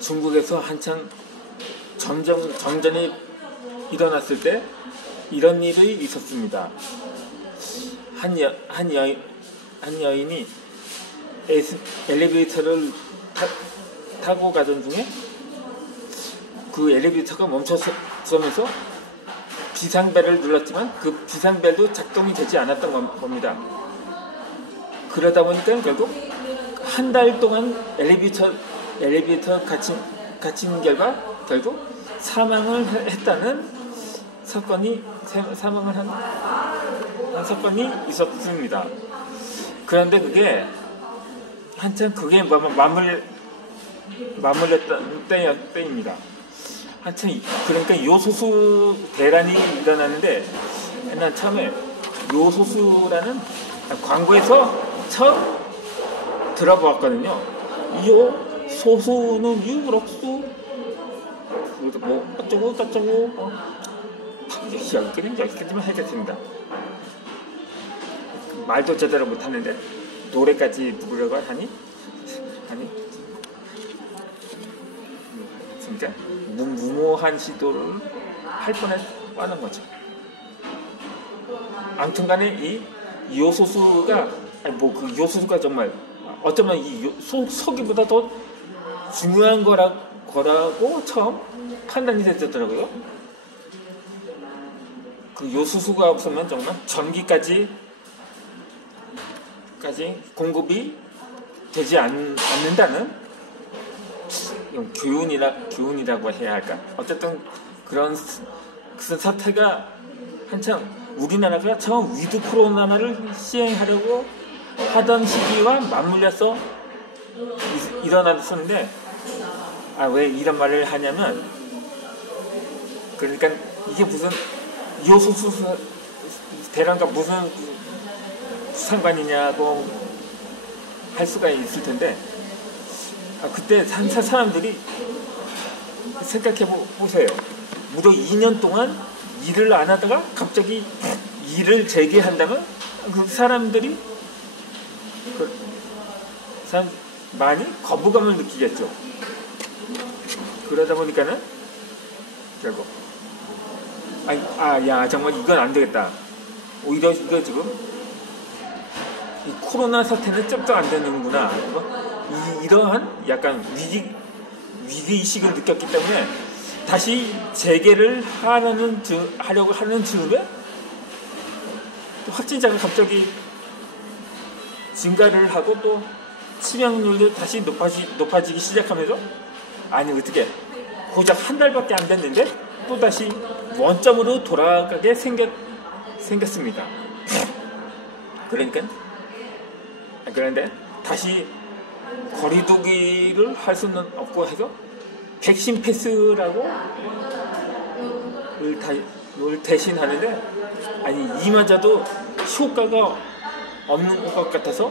중국에서 한창 정전이 일어났을 때 이런 일이 있었습니다. 한 여인이 엘리베이터를 타고 가던 중에 그 엘리베이터가 멈춰서면서 비상벨을 눌렀지만 그 비상벨도 작동이 되지 않았던 겁니다. 그러다 보니까 결국 한 달 동안 엘리베이터 갇힌 결과 결국 사망을 했다는 사건이 한 사건이 있었습니다. 그런데 그게 한참 그게 맞물렸던 때입니다. 한참 그러니까 요소수 대란이 일어나는데 난 처음에 요소수라는 광고에서 처음 들어보았거든요. 요 소수는 유럽수 뭐 어쩌고 저쩌고 여기까지만 하겠습니다. 말도 제대로 못하는데 노래까지 부르려고 하니 진짜 무모한 시도를 할 뻔한 거죠. 아무튼간에 이 요소수가 그 요소수가 정말 어쩌면 이 석유보다 더 중요한 거라고 처음 판단이 됐더라고요. 그 요소수가 없으면 정말 전기까지 공급이 되지 않는다는 교훈이라고 해야 할까? 어쨌든 그런 사태가 한참 우리나라가 처음 위드 코로나를 시행하려고 하던 시기와 맞물려서 일어났었는데 왜 이런 말을 하냐면 그러니까 이게 무슨 요소수 대란과 무슨 상관이냐고 할 수가 있을 텐데 그때 사람들이 생각해 보세요. 무려 2년 동안 일을 안 하다가 갑자기 일을 재개한다면 그 사람들이 많이 거부감을 느끼겠죠. 그러다 보니까는 결국 정말 이건 안 되겠다. 오히려 이거 지금 이 코로나 사태는 쩍쩍 안 되는구나. 이러한 약간 위기의식을 느꼈기 때문에 다시 재개를 하려고 하는 즈음에 확진자가 갑자기 증가를 하고 또 치명률도 다시 높아지기 시작하면서 어떻게 고작 한 달밖에 안 됐는데 또 다시 원점으로 돌아가게 생겼습니다. 그런데 다시 거리두기를 할 수는 없고 해서 백신 패스라고 대신하는데 이마저도 효과가 없는 것 같아서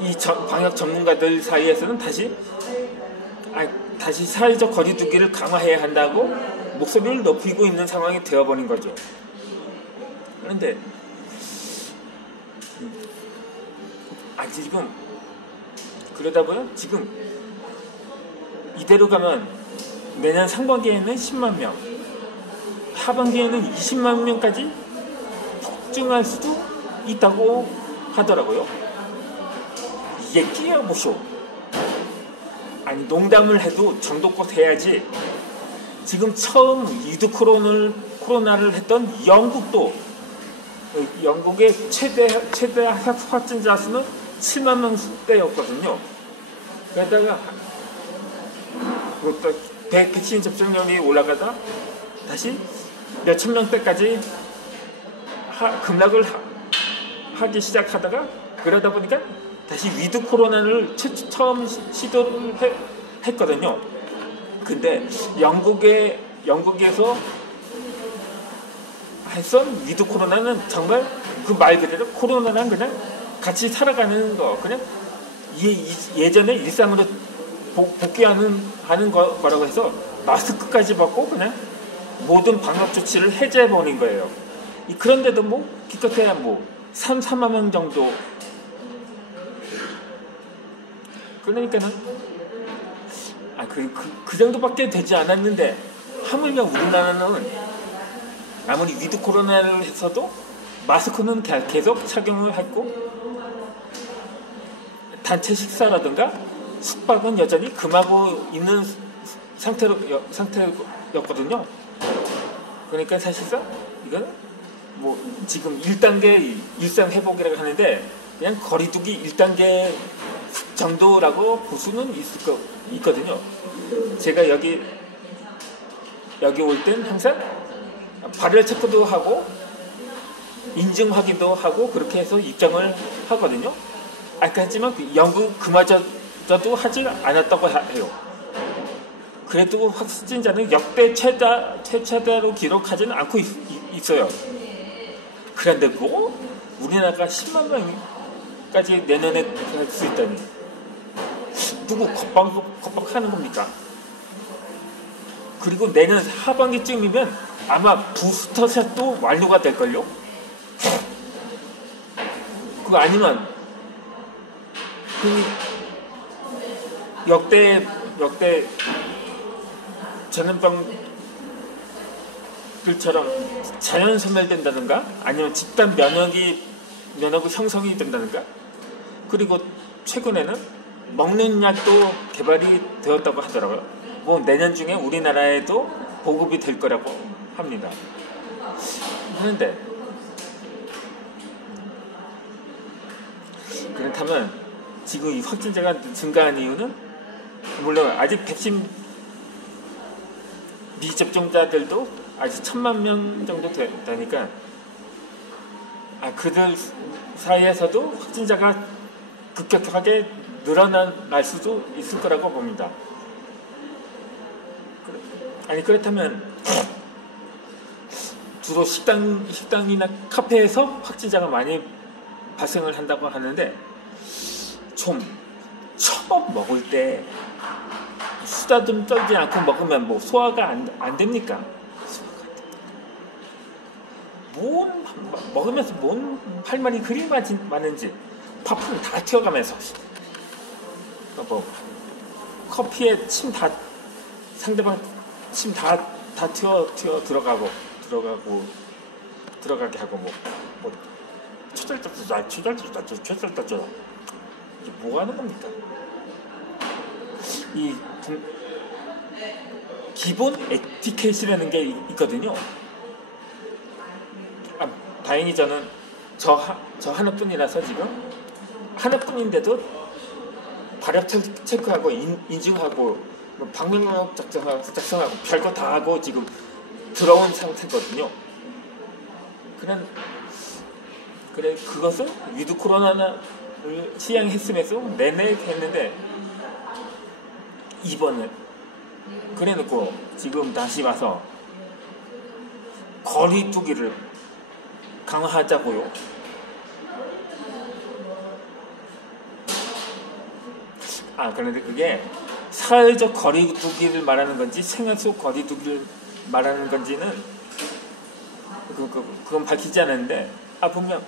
이 방역 전문가들 사이에서는 다시 사회적 거리두기를 강화해야 한다고 목소리를 높이고 있는 상황이 되어버린 거죠. 그런데 지금 그러다 보면 지금 이대로 가면 내년 상반기에는 10만 명, 하반기에는 20만 명까지 폭증할 수도 있다고 하더라고요. 이게 끼어보쇼. 농담을 해도 정도껏 해야지. 지금 처음 위드 코로나를 했던 영국의 최대 확진자 수는 7만 명대였거든요. 그러다가 백신 접종률이 올라가다 다시 몇천 명대까지 급락을 하기 시작하다가 그러다 보니까 다시 위드 코로나를 처음 시도를 했거든요. 근데 영국에서 했던 위드 코로나는 정말 그 말 그대로 코로나랑 그냥 같이 살아가는 거, 그냥 예전에 일상으로 복귀하는 거라고 해서 마스크까지 벗고 그냥 모든 방역 조치를 해제해버린 거예요. 그런데도 기껏해야 3만 명 정도. 그러니까는 그 정도밖에 되지 않았는데 하물며 우리나라는 아무리 위드 코로나를 했어도 마스크는 계속 착용을 했고 단체 식사라든가 숙박은 여전히 금하고 있는 상태였거든요. 그러니까 사실상 이건 뭐 지금 1단계 일상 회복이라고 하는데 그냥 거리두기 1단계 정도라고 볼 수는 있거든요. 제가 여기 올 땐 항상 발열 체크도 하고 인증 확인도 하고 그렇게 해서 입장을 하거든요. 하지만 영국 그마저도 하지 않았다고 해요. 그래도 확진자는 역대 최다로 기록하지는 않고 있어요. 그런데 뭐 우리나라가 10만 명까지 내년에 갈 수 있다니 누구 겁박하는 겁니까? 그리고 내년 하반기쯤이면 아마 부스터샷도 완료가 될걸요? 그거 아니면 역대 전염병들처럼 자연 소멸된다든가 아니면 집단 면역이 형성이 된다든가 그리고 최근에는 먹는 약도 개발이 되었다고 하더라고요. 뭐 내년 중에 우리나라에도 보급이 될 거라고 합니다. 그런데 그렇다면 지금 이 확진자가 증가한 이유는 물론 아직 백신 미접종자들도 아직 1000만 명 정도 되니까 그들 사이에서도 확진자가 급격하게 늘어날 수도 있을 거라고 봅니다. 그렇다면 주로 식당이나 카페에서 확진자가 많이 발생을 한다고 하는데 좀 처음 먹을 때 수다 좀 떨지 않고 먹으면 뭐 소화가 안 됩니까? 먹으면서 뭔 할 말이 그리 많은지 파풍 다 튀어가면서 뭐 커피에 상대방 침 다 튀어 들어가게 하고 뭐 초절따 이게 뭐 하는 겁니까? 이 기본 에티켓이라는 게 있거든요. 다행히 저는 저 하나뿐이라서 지금 하나뿐인데도 발열 체크하고 인증하고 뭐 방명록 작성하고 별거 다 하고 지금 들어온 상태거든요. 그래 그것은 위드 코로나를 시행했으면서 내내 했는데 이번에 그래놓고 지금 다시 와서 거리두기를 강화하자고요. 그런데 그게 사회적 거리두기를 말하는 건지 생활 속 거리두기를 말하는 건지는 그건 밝히지 않았는데 분명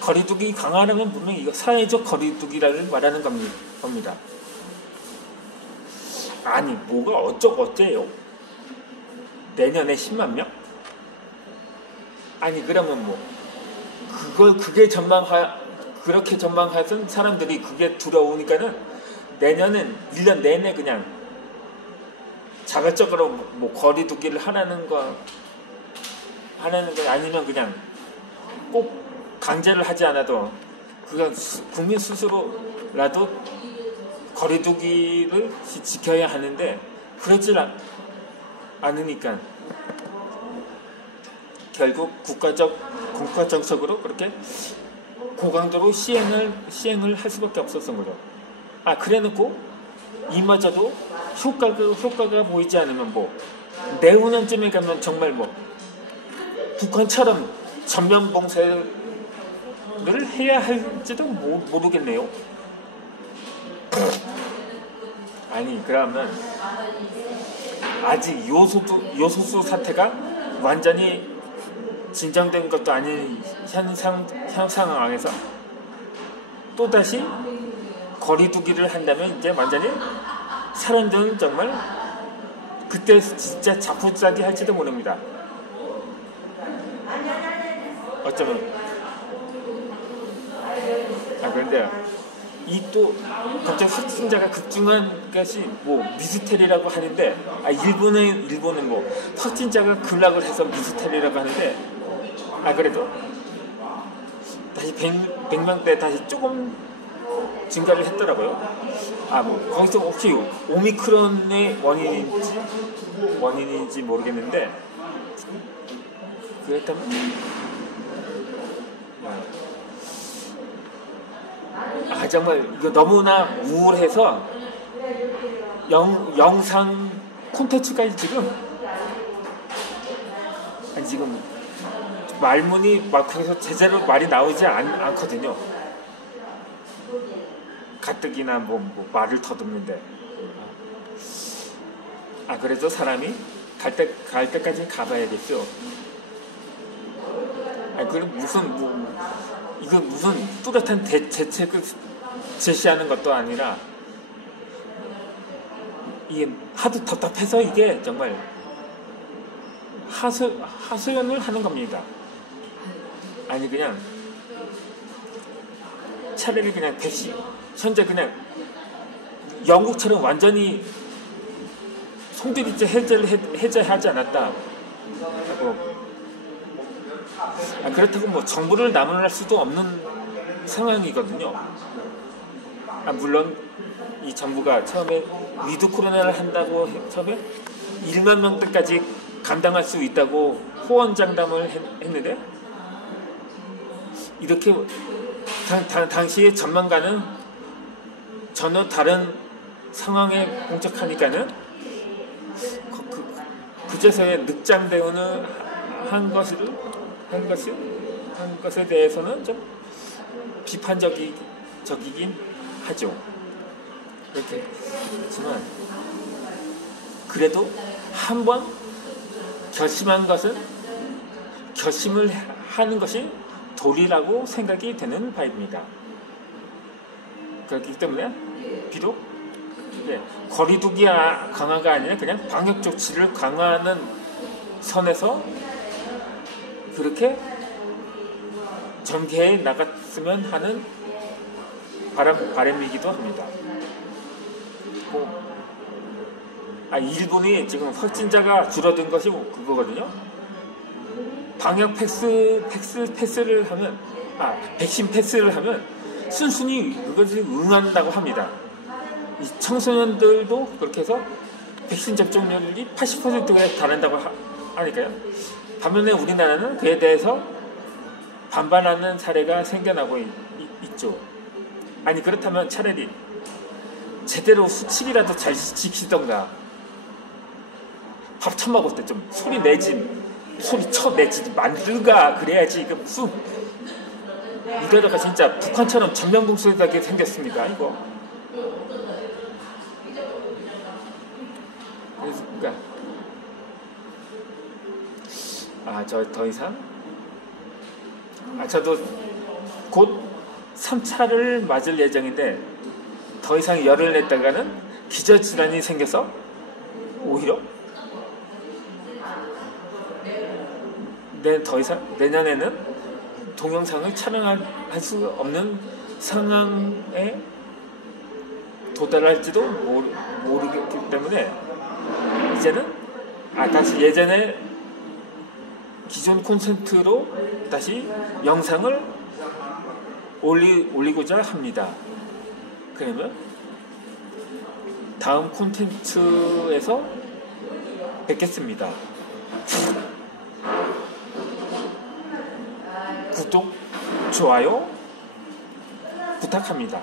거리두기 강화라면 분명 이거 사회적 거리두기를 말하는 겁니다. 아니 뭐가 어째요? 내년에 10만 명? 아니 그러면 뭐 그게 그렇게 전망하던 사람들이 그게 두려우니까는 내년은 1년 내내 그냥 자발적으로 뭐 거리두기를 하라는 거 아니면 그냥 꼭 강제를 하지 않아도 그냥 국민 스스로라도 거리두기를 지켜야 하는데 그러질 않으니까 결국 국가정책으로 그렇게 고강도로 시행을 할 수밖에 없었던 거죠. 그래놓고 이마저도 효과가 보이지 않으면 뭐 내후년쯤에 가면 정말 뭐 북한처럼 전면 봉쇄를 해야 할지도 모르겠네요. 아니 그러면 아직 요소수 사태가 완전히 진정된 것도 아닌 현 상황에서 또다시 거리두기를 한다면 이제 완전히 사람들은 정말 그때 진짜 자포자기 할지도 모릅니다. 어쩌면. 그런데 이 또 갑자기 확진자가 급증한 것이 뭐 미스테리라고 하는데, 일본은 뭐 확진자가 급락을 해서 미스테리라고 하는데, 그래도 다시 100명대 다시 조금 증가를 했더라고요. 뭐 거기서 혹시 오미크론의 원인인지 모르겠는데, 그렇다면 정말 이거 너무나 우울해서 영상 콘텐츠까지 지금 말문이 막 거기서 제대로 말이 나오지 않거든요. 가뜩이나 뭐 말을 더듬는데. 그래도 사람이 갈 때까지 가봐야겠죠. 그럼 이건 무슨 뚜렷한 대책을 제시하는 것도 아니라, 이게 하도 답답해서 이게 정말 하소연을 하는 겁니다. 그냥 차라리 그냥 백신, 현재 그냥 영국처럼 완전히 송두리째 해제하지 않았다. 그렇다고 뭐 정부를 나무랄 수도 없는 상황이거든요. 물론 이 정부가 처음에 위드 코로나를 한다고 처음에 1만 명대까지 감당할 수 있다고 호언장담을 했는데, 이렇게 당시의 전망가는 전혀 다른 상황에 봉착하니까는 그제서야 늑장 대응을 한 것에 대해서는 좀 비판적이긴 하죠. 그렇게 했지만, 그래도 한번 결심을 하는 것이 도리라고 생각이 되는 바입니다. 그렇기 때문에 비록 거리두기 강화가 아니라 그냥 방역 조치를 강화하는 선에서 그렇게 전개해 나갔으면 하는 바람이기도 합니다. 일본이 지금 확진자가 줄어든 것이 그거거든요. 방역 패스를 하면, 백신 패스를 하면 순순히 그것이 응한다고 합니다. 이 청소년들도 그렇게 해서 백신 접종률이 80%에 달한다고 하니까요. 반면에 우리나라는 그에 대해서 반발하는 사례가 생겨나고 있죠. 그렇다면 차라리 제대로 수칙이라도 잘 지키던가, 밥 처먹을 때 좀 소리 쳐내지 만들가, 그래야지. 무슨 이러다가 진짜 북한처럼 전면봉쇄하게 생겼습니다, 이거. 그러니까 저 더 이상 저도 곧 3차를 맞을 예정인데, 더 이상 열을 냈다가는 기저질환이 생겨서 오히려 더 이상 내년에는 동영상을 촬영할 수 없는 상황에 도달할지도 모르겠기 때문에, 이제는 다시 예전에 기존 콘텐츠로 다시 영상을 올리고자 합니다. 그러면 다음 콘텐츠에서 뵙겠습니다. 구독, 좋아요 부탁합니다.